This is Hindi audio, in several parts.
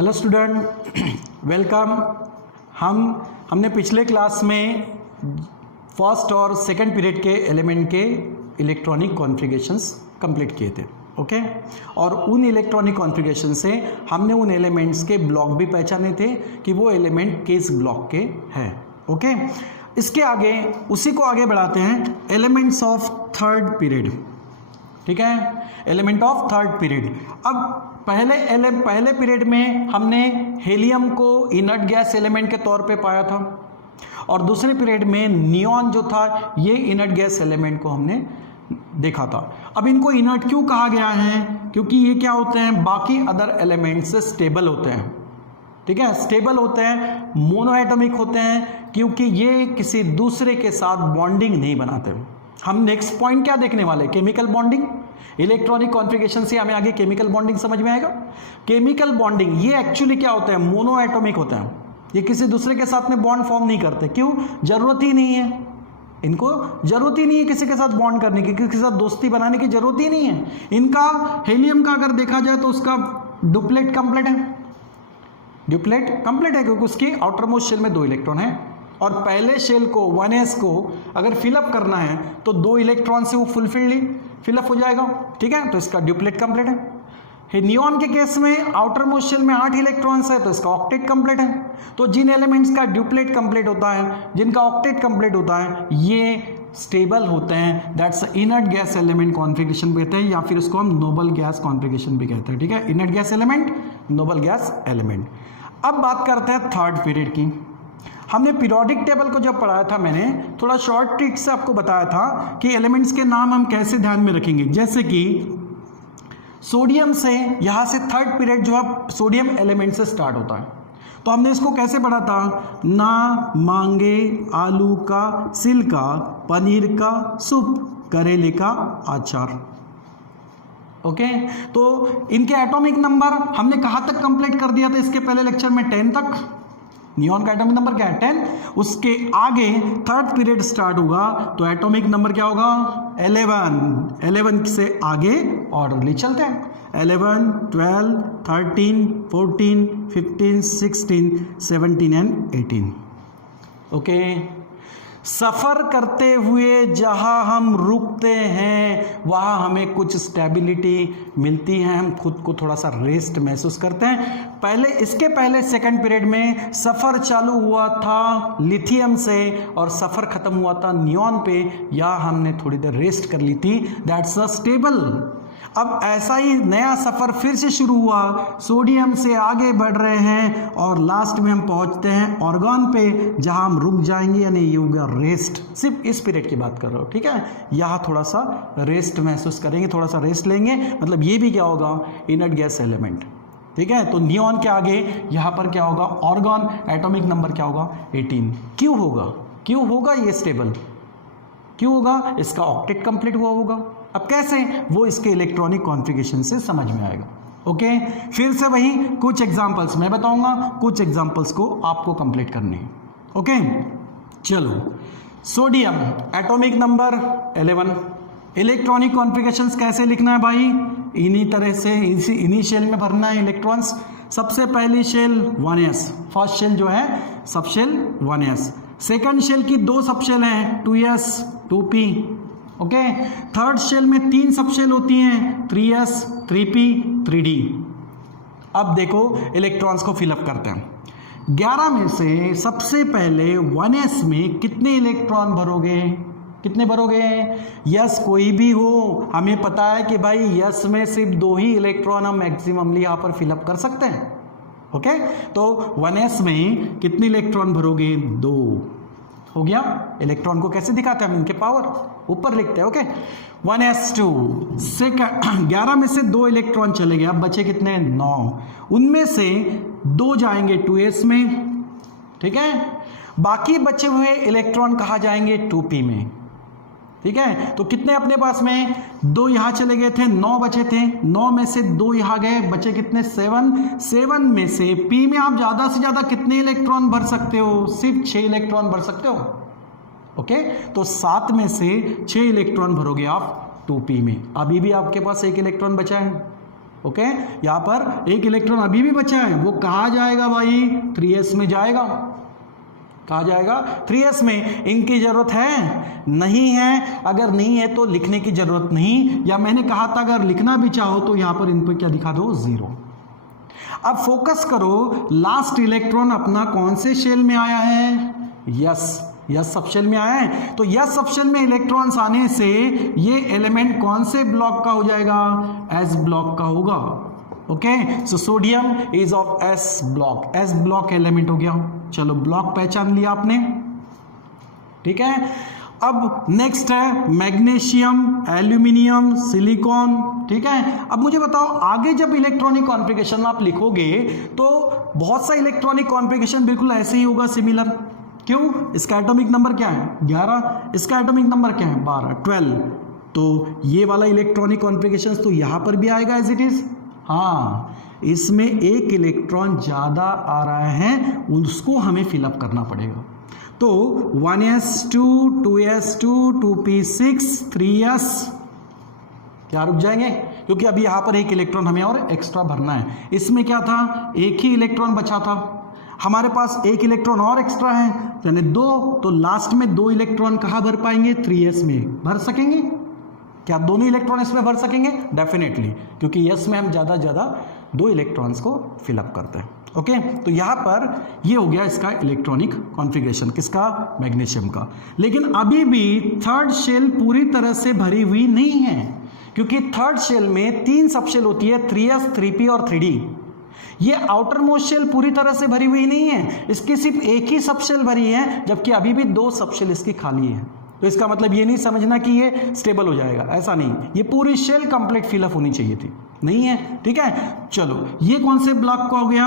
Hello student, welcome. हमने पिछले क्लास में फर्स्ट और सेकंड पीरियड के एलिमेंट के इलेक्ट्रॉनिक कॉन्फ़िगरेशंस कंप्लीट किए थे, ओके। और उन इलेक्ट्रॉनिक कॉन्फ़िगरेशन से हमने उन एलिमेंट्स के ब्लॉक भी पहचाने थे कि वो एलिमेंट किस ब्लॉक के हैं, ओके। इसके आगे उसी को आगे बढ़ाते हैं, एलिमेंट्स ऑफ थर्ड पीरियड, ठीक है, एलिमेंट ऑफ थर्ड पीरियड। अब पहले पीरियड में हमने हेलियम को इनर्ट गैस एलिमेंट के तौर पे पाया था और दूसरे पीरियड में नियॉन जो था ये इनर्ट गैस एलिमेंट को हमने देखा था। अब इनको इनर्ट क्यों कहा गया है? क्योंकि ये क्या होते हैं, बाकी अदर एलिमेंट से स्टेबल होते हैं, ठीक है, स्टेबल होते हैं, मोनोएटॉमिक होते हैं, क्योंकि ये किसी दूसरे के साथ बॉन्डिंग नहीं बनाते। हम नेक्स्ट पॉइंट क्या देखने वाले, केमिकल बॉन्डिंग। इलेक्ट्रॉनिक कॉन्फ़िगरेशन से हमें आगे केमिकल बॉन्डिंग समझ में आएगा। केमिकल बॉन्डिंग ये एक्चुअली क्या होता है, मोनोएटॉमिक होता है, ये किसी दूसरे के साथ में बॉन्ड फॉर्म नहीं करते। क्यों? जरूरत ही नहीं है, इनको जरूरत ही नहीं है किसी के साथ बॉन्ड करने की, किसी के साथ दोस्ती बनाने की जरूरत ही नहीं है। इनका हेलियम का अगर देखा जाए तो उसका डुप्लेट कंप्लीट है, डुप्लेट कंप्लीट है, क्योंकि उसकी आउटर मोस्ट शेल में 2 इलेक्ट्रॉन है और पहले शेल को 1s को अगर फिलअप करना है तो 2 इलेक्ट्रॉन से वो फुलफिल्ड फिलअप हो जाएगा, ठीक है, तो इसका ड्यूप्लेट कंप्लीट है। नियॉन के केस में आउटर मोस्ट शेल में 8 इलेक्ट्रॉन्स है तो इसका ऑक्टेट कंप्लीट है। तो जिन एलिमेंट्स का ड्यूप्लेट कंप्लीट होता है, जिनका ऑक्टेट कंप्लीट होता है, ये स्टेबल होते हैं, that's inert gas element configuration कहते हैं, या फिर उसको हम नोबल गैस कॉन्फ़िगरेशन भी कहते हैं, ठीक है, inert gas element, noble gas element. अब बात करते हैं थर्ड पीरियड की। हमने पीरियोडिक टेबल को जब पढ़ाया था, मैंने थोड़ा शॉर्ट ट्रिक से आपको बताया था कि एलिमेंट्स के नाम हम कैसे ध्यान में रखेंगे। जैसे कि सोडियम से, यहाँ से थर्ड पीरियड जो है सोडियम एलिमेंट से स्टार्ट होता है, तो हमने इसको कैसे पढ़ा था, ना मांगे आलू का सिल्का, पनीर का सूप, करेले का अचार, ओके। तो इनके एटॉमिक नंबर हमने कहाँ तक कंप्लीट कर दिया था इसके पहले लेक्चर में, 10 तक। नियॉन का एटॉमिक नंबर क्या है, 10। उसके आगे थर्ड पीरियड स्टार्ट हुआ तो एटॉमिक नंबर क्या होगा, 11। 11 से आगे ऑर्डरली चलते हैं, 11, 12, 13, 14, 15, 16, 17 एंड 18, ओके। सफ़र करते हुए जहाँ हम रुकते हैं वहाँ हमें कुछ स्टेबिलिटी मिलती है, हम खुद को थोड़ा सा रेस्ट महसूस करते हैं। इसके पहले सेकंड पीरियड में सफ़र चालू हुआ था लिथियम से और सफ़र ख़त्म हुआ था नियॉन पे, या हमने थोड़ी देर रेस्ट कर ली थी, दैट्स अ स्टेबल। अब ऐसा ही नया सफ़र फिर से शुरू हुआ, सोडियम से आगे बढ़ रहे हैं और लास्ट में हम पहुंचते हैं ऑर्गन पे, जहां हम रुक जाएंगे, यानी ये होगा रेस्ट। सिर्फ इस पीरियड की बात कर रहा हूँ, ठीक है, यहाँ थोड़ा सा रेस्ट महसूस करेंगे, थोड़ा सा रेस्ट लेंगे, मतलब ये भी क्या होगा, इनर्ट गैस एलिमेंट, ठीक है। तो नियॉन के आगे यहाँ पर क्या होगा, ऑर्गन, एटॉमिक नंबर क्या होगा, 18। क्यों होगा ये स्टेबल, क्यों होगा, इसका ऑक्टेट कंप्लीट हुआ होगा। अब कैसे, वो इसके इलेक्ट्रॉनिक कॉन्फ़िगरेशन से समझ में आएगा, ओके। फिर से वही कुछ एग्जांपल्स मैं बताऊंगा, कुछ एग्जांपल्स को आपको कंप्लीट करने हैं, ओके। चलो, sodium atomic number 11, electronic configurations कैसे लिखना है भाई, इन्हीं तरह से इन्हीं शेल में भरना है इलेक्ट्रॉन्स। सबसे पहली शेल 1s, फर्स्ट शेल जो है सब शेल 1s, सेकंड शेल की 2 सब शेल हैं, 2s 2p, okay. Third shell में 3 सब शेल होती हैं, 3s 3p 3d। अब देखो इलेक्ट्रॉन्स को फिलअप करते हैं। 11 में से सबसे पहले 1s में कितने इलेक्ट्रॉन भरोगे, कितने भरोगे, यस कोई भी हो, हमें पता है कि भाई यस में सिर्फ 2 ही इलेक्ट्रॉन हम मैक्सिममली यहाँ पर फिलअप कर सकते हैं, ओके। तो 1s में कितने इलेक्ट्रॉन भरोगे, 2 हो गया। इलेक्ट्रॉन को कैसे दिखाते हैं हम, इनके पावर ऊपर लिखते हैं, ओके। 1s2 से 11 में से 2 इलेक्ट्रॉन चले गए, अब बचे कितने, 9। उनमें से 2 जाएंगे 2s में, ठीक है, बाकी बचे हुए इलेक्ट्रॉन कहाँ जाएंगे, 2p में, ठीक है। तो कितने अपने पास में, 2 यहाँ चले गए थे, 9 बचे थे, 9 में से 2 यहाँ गए, बचे कितने, 7। 7 में से p में आप ज़्यादा से ज़्यादा कितने इलेक्ट्रॉन भर सकते हो, सिर्फ 6 इलेक्ट्रॉन भर सकते हो, ओके। तो 7 में से 6 इलेक्ट्रॉन भरोगे आप 2p में, अभी भी आपके पास 1 इलेक्ट्रॉन बचा है, ओके यहाँ पर एक इलेक्ट्रॉन अभी भी बचा है, वो कहाँ जाएगा भाई? 3s में जाएगा। कहाँ जाएगा? 3s में। इनकी जरूरत है? नहीं है। अगर नहीं है तो लिखने की जरूरत नहीं, या मैंने कहा था अगर लिखना भी चाहो तो यहां पर इन पर क्या दिखा दो? 0। अब फोकस करो, लास्ट इलेक्ट्रॉन अपना कौन से शेल में आया है? यस सब शेल में आया है। तो यस सब शेल में इलेक्ट्रॉन्स आने से ये एलिमेंट कौन से ब्लॉक का हो जाएगा? एस ब्लॉक का होगा। Okay, so sodium is of S block, S block element हो गया। चलो ब्लॉक पहचान लिया आपने, ठीक है। अब नेक्स्ट है मैग्नीशियम, एल्यूमिनियम, सिलिकॉन, ठीक है। अब मुझे बताओ आगे जब इलेक्ट्रॉनिक कॉन्फ़िगरेशन आप लिखोगे तो बहुत सा इलेक्ट्रॉनिक कॉन्फ़िगरेशन बिल्कुल ऐसे ही होगा, सिमिलर। क्यों? इसका एटॉमिक नंबर क्या है? 11। इसका एटॉमिक नंबर क्या है? 12, 12। तो ये वाला इलेक्ट्रॉनिक कॉन्फ़िगरेशन तो यहां पर भी आएगा एज इट इज। हाँ, इसमें एक इलेक्ट्रॉन ज्यादा आ रहा है, उसको हमें फिलअप करना पड़ेगा। तो 1s2, 2s2, 2p6, 3s, क्या रुक जाएंगे? क्योंकि अभी यहां पर एक इलेक्ट्रॉन हमें और एक्स्ट्रा भरना है। इसमें क्या था? एक ही इलेक्ट्रॉन बचा था, हमारे पास एक इलेक्ट्रॉन और एक्स्ट्रा है, यानी 2। तो लास्ट में 2 इलेक्ट्रॉन कहां भर पाएंगे? 3s में भर सकेंगे। क्या दोनों इलेक्ट्रॉन इसमें भर सकेंगे? डेफिनेटली, क्योंकि यस में हम ज़्यादा ज़्यादा 2 इलेक्ट्रॉन्स को फिलअप करते हैं। ओके, तो यहाँ पर ये हो गया इसका इलेक्ट्रॉनिक कॉन्फ़िगरेशन, किसका? मैग्नीशियम का। लेकिन अभी भी थर्ड शेल पूरी तरह से भरी हुई नहीं है, क्योंकि थर्ड शेल में 3 सबशेल होती है, 3s, 3p और 3d। ये आउटर मोस्ट शेल पूरी तरह से भरी हुई नहीं है, इसकी सिर्फ एक ही सबशेल भरी है, जबकि अभी भी 2 सबशेल इसकी खाली है। तो इसका मतलब ये नहीं समझना कि ये स्टेबल हो जाएगा, ऐसा नहीं। ये पूरी शेल कंप्लीट फिलअप होनी चाहिए थी, नहीं है, ठीक है। चलो ये कौन से ब्लॉक का हो गया?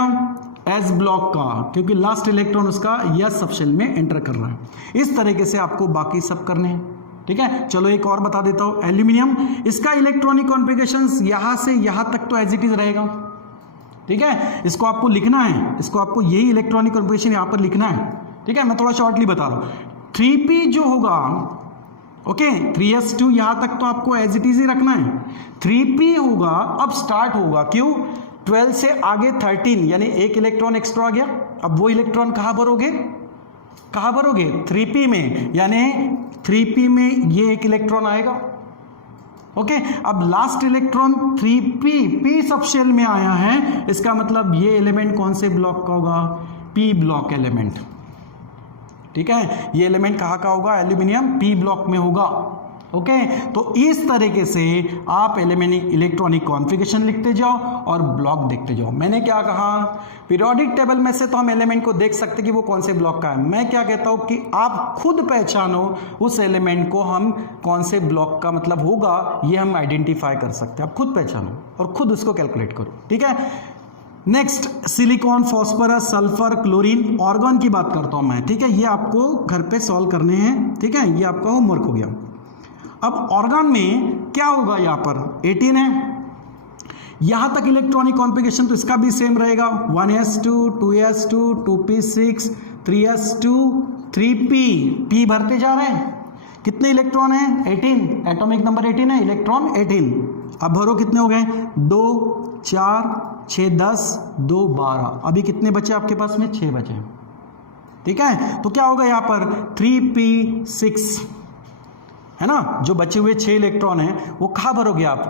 एस ब्लॉक का, क्योंकि लास्ट इलेक्ट्रॉन उसका यस सबशेल में एंटर कर रहा है। इस तरीके से आपको बाकी सब करने हैं, ठीक है। चलो एक और बता देता हूं, एल्यूमिनियम, इसका इलेक्ट्रॉनिक कॉन्फ़िगरेशन यहां से यहां तक तो एज इट इज रहेगा, ठीक है। इसको आपको लिखना है, इसको आपको यही इलेक्ट्रॉनिक कॉन्फ़िगरेशन यहां पर लिखना है, ठीक है। मैं थोड़ा शॉर्टली बता रहा हूं। 3p जो होगा, ओके, 3s2 यहां तक तो आपको एज इट इज ही रखना है। 3p होगा, अब स्टार्ट होगा, क्यों? 12 से आगे 13, यानी एक इलेक्ट्रॉन एक्स्ट्रा आ गया। अब वो इलेक्ट्रॉन कहां भरोगे? कहां भरोगे? 3p में, यानी 3p में ये एक इलेक्ट्रॉन आएगा। ओके, अब लास्ट इलेक्ट्रॉन 3p सबशेल में आया है, इसका मतलब ये एलिमेंट कौन से ब्लॉक का होगा? p ब्लॉक एलिमेंट, ठीक है। ये एलिमेंट कहाँ का होगा? एल्यूमिनियम p ब्लॉक में होगा। ओके, तो इस तरीके से आप इलेक्ट्रॉनिक कॉन्फ़िगरेशन लिखते जाओ और ब्लॉक देखते जाओ। मैंने क्या कहा? पीरियोडिक टेबल में से तो हम एलिमेंट को देख सकते कि वो कौन से ब्लॉक का है। मैं क्या कहता हूँ कि आप खुद पहचानो उस एलिमेंट को, हम कौन से ब्लॉक का मतलब होगा ये हम आइडेंटिफाई कर सकते हैं। आप खुद पहचानो और खुद उसको कैलकुलेट करो, ठीक है। Next, silicon, phosphorus, sulphur, chlorine, organ की बात करता हूं मैं, ठीक है। ये आपको घर पे सॉल्व करने हैं, ठीक है, ये आपका होमवर्क हो गया। अब ऑर्गन में क्या होगा? यहाँ पर 18 है, यहां तक इलेक्ट्रॉनिक कॉन्फ़िगरेशन तो इसका भी सेम रहेगा, 1s2, 2s2, 2p6, 3s2, 3p, p भरते जा रहे हैं। कितने इलेक्ट्रॉन हैं? 18, एटॉमिक नंबर 18 है, इलेक्ट्रॉन 18। अब भरो, कितने हो गए? 2, 4, 6, 10, 2, 12। अभी कितने बचे आपके पास में? 6 बचे, ठीक है। तो क्या होगा यहाँ पर? 3p6 है ना, जो बचे हुए 6 इलेक्ट्रॉन हैं वो कहाँ भरोगे आप?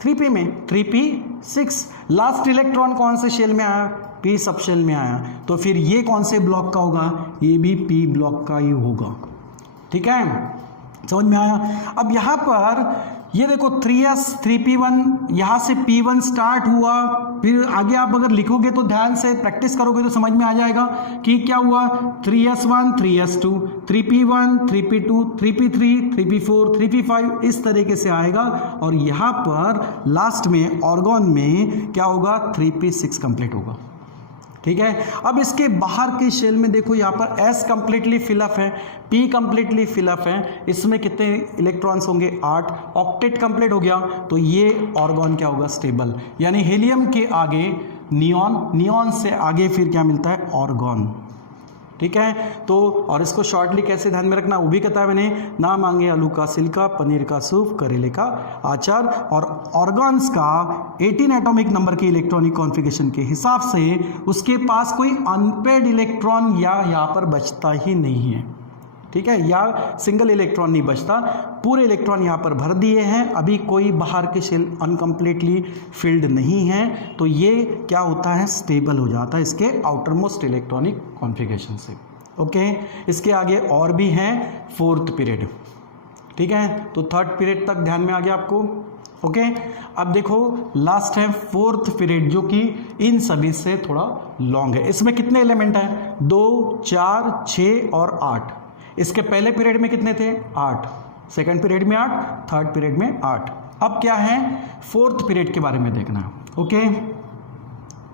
3p में, 3p6। लास्ट इलेक्ट्रॉन कौन से शेल में आया? p सब शेल में आया, तो फिर ये कौन से ब्लॉक का होगा? ये भी p ब्लॉक का ही होगा, ठीक है। समझ में आया? अब यहाँ पर ये देखो 3s, 3p1, यहाँ से p1 स्टार्ट हुआ, फिर आगे आप अगर लिखोगे तो ध्यान से प्रैक्टिस करोगे तो समझ में आ जाएगा कि क्या हुआ। 3s1, 3s2, 3p1, 3p2, 3p3, 3p4, 3p5, इस तरीके से आएगा। और यहाँ पर लास्ट में ऑर्गन में क्या होगा? 3p6 कंप्लीट होगा, ठीक है। अब इसके बाहर के शेल में देखो, यहाँ पर s कंप्लीटली फिलअप है, p कंप्लीटली फिलअप है, इसमें कितने इलेक्ट्रॉन्स होंगे? 8। ऑक्टेट कंप्लीट हो गया, तो ये ऑर्गन क्या होगा? स्टेबल। यानी हीलियम के आगे नियॉन, नियॉन से आगे फिर क्या मिलता है? ऑर्गन, ठीक है। तो और इसको शॉर्टली कैसे ध्यान में रखना वो भी कहता है मैंने, ना मांगे आलू का सिल्का, पनीर का सूप, करेले का अचार। और ऑर्गन्स का 18 एटॉमिक नंबर के इलेक्ट्रॉनिक कॉन्फ़िगरेशन के हिसाब से उसके पास कोई अनपेड इलेक्ट्रॉन या यहाँ पर बचता ही नहीं है, ठीक है, या सिंगल इलेक्ट्रॉन नहीं बचता, पूरे इलेक्ट्रॉन यहाँ पर भर दिए हैं, अभी कोई बाहर के शेल अनकम्प्लीटली फिल्ड नहीं है। तो ये क्या होता है, स्टेबल हो जाता है इसके आउटर मोस्ट इलेक्ट्रॉनिक कॉन्फ़िगरेशन से। ओके, इसके आगे और भी हैं फोर्थ पीरियड, ठीक है। तो थर्ड पीरियड तक ध्यान में आ गया आपको। ओके, अब देखो लास्ट है फोर्थ पीरियड, जो कि इन सभी से थोड़ा लॉन्ग है। इसमें कितने एलिमेंट हैं, 2, 4, 6 और 8। इसके पहले पीरियड में कितने थे, 8, सेकंड पीरियड में 8, थर्ड पीरियड में 8। अब क्या है, फोर्थ पीरियड के बारे में देखना। ओके,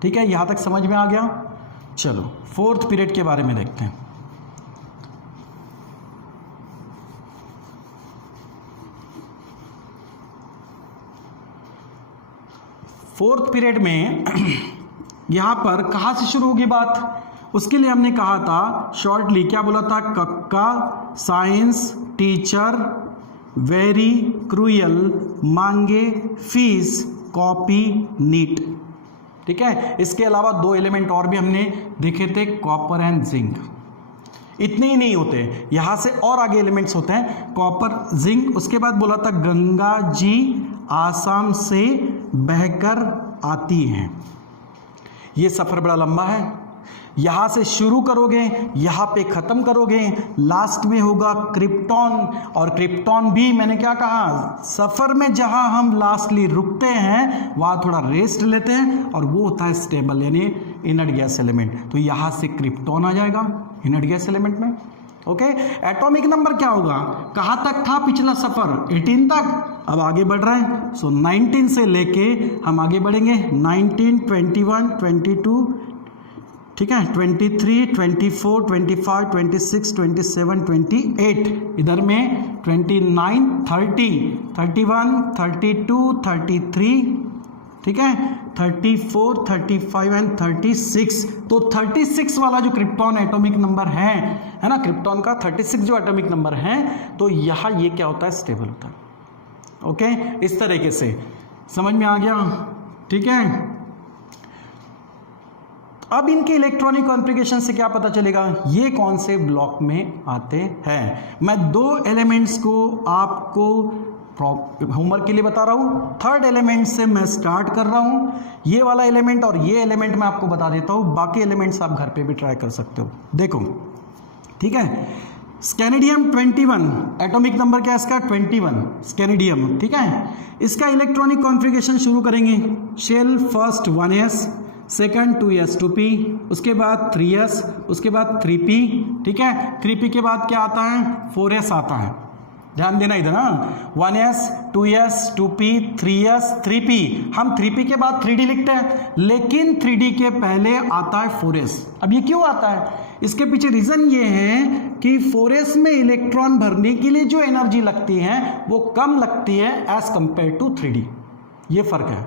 ठीक है, यहां तक समझ में आ गया। चलो फोर्थ पीरियड के बारे में देखते हैं। फोर्थ पीरियड में यहां पर कहां से शुरू होगी बात, उसके लिए हमने कहा था शॉर्टली, क्या बोला था, कक्का साइंस टीचर वेरी क्रूयल मांगे फीस कॉपी नीट, ठीक है। इसके अलावा 2 एलिमेंट और भी हमने देखे थे, कॉपर एंड जिंक। इतने ही नहीं होते, यहां से और आगे एलिमेंट्स होते हैं, कॉपर जिंक। उसके बाद बोला था गंगा जी आसाम से बहकर आती हैं। ये सफर बड़ा लंबा है, यहां से शुरू करोगे, यहां पे खत्म करोगे, लास्ट में होगा क्रिप्टॉन। और क्रिप्टॉन भी मैंने क्या कहा, सफर में जहां हम लास्टली रुकते हैं वहां थोड़ा रेस्ट लेते हैं, और वो होता है स्टेबल यानी इनर्ट गैस एलिमेंट। तो यहां से क्रिप्टॉन आ जाएगा इनर्ट गैस एलिमेंट में। ओके, एटॉमिक नंबर क्या होगा, कहां तक था पिछला सफर, 18 तक, अब आगे बढ़ रहे हैं। सो 19 से लेके हम आगे बढ़ेंगे, 19, 21, 22, ठीक है, 23, 24, 25, 26, 27, 28, इधर में 29, 30, 31, 32, 33, ठीक है, 34, 35 एंड 36। तो 36 वाला जो क्रिप्टॉन एटॉमिक नंबर है ना, क्रिप्टॉन का 36 जो एटॉमिक नंबर है, तो यहाँ ये क्या होता है, स्टेबल होता है। ओके, इस तरीके से समझ में आ गया, ठीक है। अब इनके इलेक्ट्रॉनिक कॉन्फ़िगरेशन से क्या पता चलेगा, ये कौन से ब्लॉक में आते हैं। मैं 2 एलिमेंट्स को आपको होमवर्क के लिए बता रहा हूँ, थर्ड एलिमेंट से मैं स्टार्ट कर रहा हूँ। ये वाला एलिमेंट और ये एलिमेंट मैं आपको बता देता हूँ, बाकी एलिमेंट्स आप घर पे भी ट्राई कर सकते हो। देखो, ठीक है, स्कैनेडियम 21 एटॉमिक नंबर क्या है इसका, 21 स्कैनेडियम, ठीक है। इसका इलेक्ट्रॉनिक कॉन्फ़िगरेशन शुरू करेंगे, shell first 1s, second 2s 2p, उसके बाद 3s, उसके बाद 3p, ठीक है। 3p के बाद क्या आता है, 4s आता है, ध्यान देना इधर ना, 1s 2s 2p 3s 3p। हम 3p के बाद 3d लिखते हैं, लेकिन 3d के पहले आता है 4s। अब ये क्यों आता है, इसके पीछे रीजन ये है कि 4s में इलेक्ट्रॉन भरने के लिए जो एनर्जी लगती है वो कम लगती है एज कंपेयर टू 3d, ये फर्क है,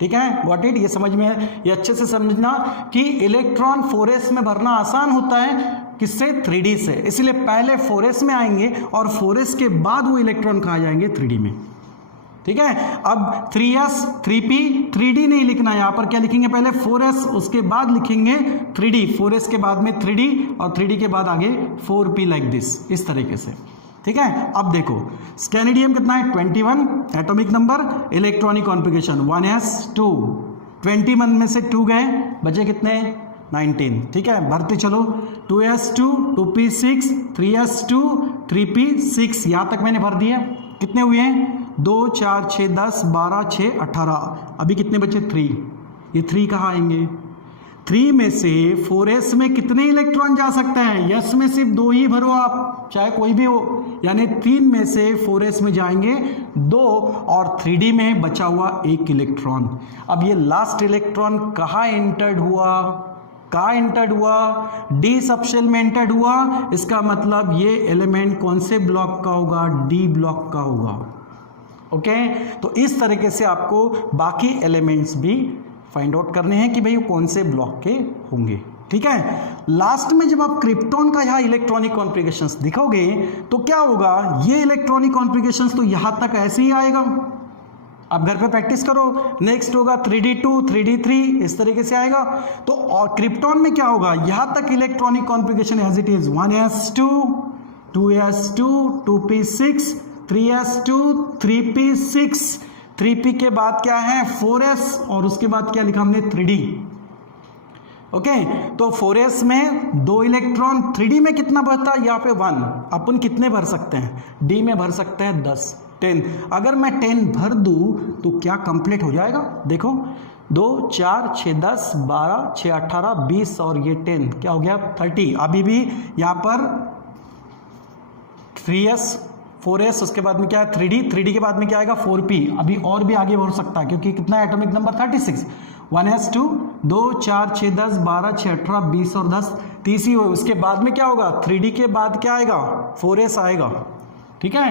ठीक है। व्हाट इट, ये समझ में है, ये अच्छे से समझना कि इलेक्ट्रॉन 4s में भरना आसान होता है, किससे, 3d से, इसलिए पहले 4s में आएंगे और 4s के बाद वो इलेक्ट्रॉन कहाँ जाएंगे, 3d में, ठीक है। अब 3s 3p 3d नहीं लिखना, यहां पर क्या लिखेंगे, पहले 4s उसके बाद लिखेंगे 3d, 4s के बाद में 3d और 3d के बाद आगे 4p लाइक दिस, इस तरीके से, ठीक है। अब देखो स्कैनेडियम कितना है, 21 atomic number, electronic configuration 1s2, 21 में से 2 गए, बचे कितने, 19, ठीक है। भरते चलो, 2s2 2p6 3s2 3p6, यहां तक मैंने भर दिया। कितने हुए हैं, 2 4 6 10 12 6 18, अभी कितने बचे, 3। ये 3 कहाँ आएंगे, 3 में से 4s में कितने इलेक्ट्रॉन जा सकते हैं, यस में सिर्फ 2 ही भरो आप, चाहे कोई भी हो, यानी 3 में से 4s में जाएंगे 2 और 3d में बचा हुआ 1 इलेक्ट्रॉन। अब ये लास्ट इलेक्ट्रॉन कहाँ एंटर्ड हुआ, कहाँ एंटर्ड हुआ, डी सबशेल में एंटर्ड हुआ। इसका मतलब ये एलिमेंट कौन से ब्लॉक का होगा, डी ब्लॉक का होगा। ओके, तो इस तरीके से आपको बाकी एलिमेंट्स भी फाइंड आउट करने हैं कि भाई वो कौन से ब्लॉक के होंगे। ठीक है। लास्ट में जब आप क्रिप्टॉन का यहाँ इलेक्ट्रॉनिक कॉन्फ़िगरेशंस दिखोगे तो क्या होगा, ये इलेक्ट्रॉनिक कॉन्फ़िगरेशंस तो यहाँ तक ऐसे ही आएगा। आप घर पे प्रैक्टिस करो। नेक्स्ट होगा 3d2 3d3 इस तरीके से आएगा। तो और क्रिप्टॉन में क्या होगा, यहाँ तक electronic configuration as it is 1s2 2s2 2p6 3s2 3p6 3p के बाद क्या है 4s और उसके बाद क्या लिखा हमने 3d। ओके तो 4s में 2 इलेक्ट्रॉन, 3d में कितना भरता है यहाँ पे 1, अपन कितने भर सकते हैं, d में भर सकते हैं 10 10। अगर मैं 10 भर दूं तो क्या कंप्लीट हो जाएगा, देखो 2 4 6 10 12 6 18 20 और ये 10 क्या हो गया 30। अभी भी यहाँ पर 3s 4s उसके बाद में क्या है 3d के बाद में क्या आएगा 4p। अभी और भी आगे बढ़ सकता है क्योंकि कितना है एटॉमिक नंबर 36। 1s2 2 4 6 10 12 6 18 20 और 10 30 ही हो। उसके बाद में क्या होगा 3d के बाद क्या आएगा 4s आएगा, ठीक है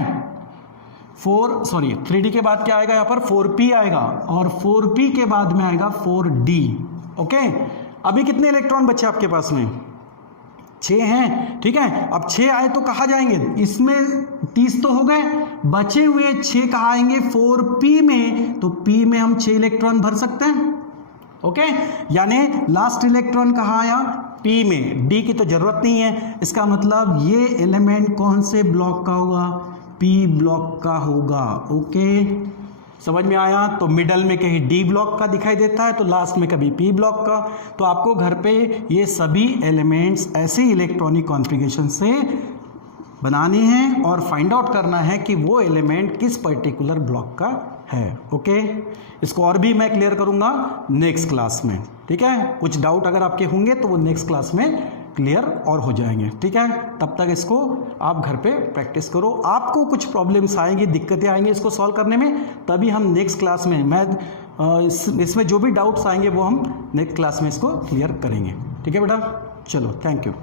3d के बाद क्या आएगा यहाँ पर 4p आएगा और 4p के बाद में आएगा 4d। ओके अभी कितने इलेक्ट्रॉन बचे आपके पास में 6 हैं, ठीक है। अब 6 आए तो कहाँ जाएंगे, इसमें 30 तो हो गए, बचे हुए 6 कहाँ आएंगे 4p में, तो p में हम 6 इलेक्ट्रॉन भर सकते हैं। ओके यानी लास्ट इलेक्ट्रॉन कहाँ आया p में, d की तो जरूरत नहीं है। इसका मतलब ये एलिमेंट कौन से ब्लॉक का होगा, p ब्लॉक का होगा। ओके समझ में आया। तो मिडल में कहीं d ब्लॉक का दिखाई देता है तो लास्ट में कभी p ब्लॉक का। तो आपको घर पे ये सभी एलिमेंट्स ऐसे इलेक्ट्रॉनिक कॉन्फ़िगरेशन से बनाने हैं और फाइंड आउट करना है कि वो एलिमेंट किस पर्टिकुलर ब्लॉक का है। ओके इसको और भी मैं क्लियर करूंगा नेक्स्ट क्लास में, ठीक है। कुछ डाउट अगर आपके होंगे तो वो नेक्स्ट क्लास में क्लियर और हो जाएंगे, ठीक है। तब तक इसको आप घर पे प्रैक्टिस करो। आपको कुछ प्रॉब्लम्स आएंगी, दिक्कतें आएंगी इसको सॉल्व करने में, तभी हम नेक्स्ट क्लास में इसमें जो भी डाउट्स आएंगे वो हम नेक्स्ट क्लास में इसको क्लियर करेंगे, ठीक है बेटा। चलो थैंक यू।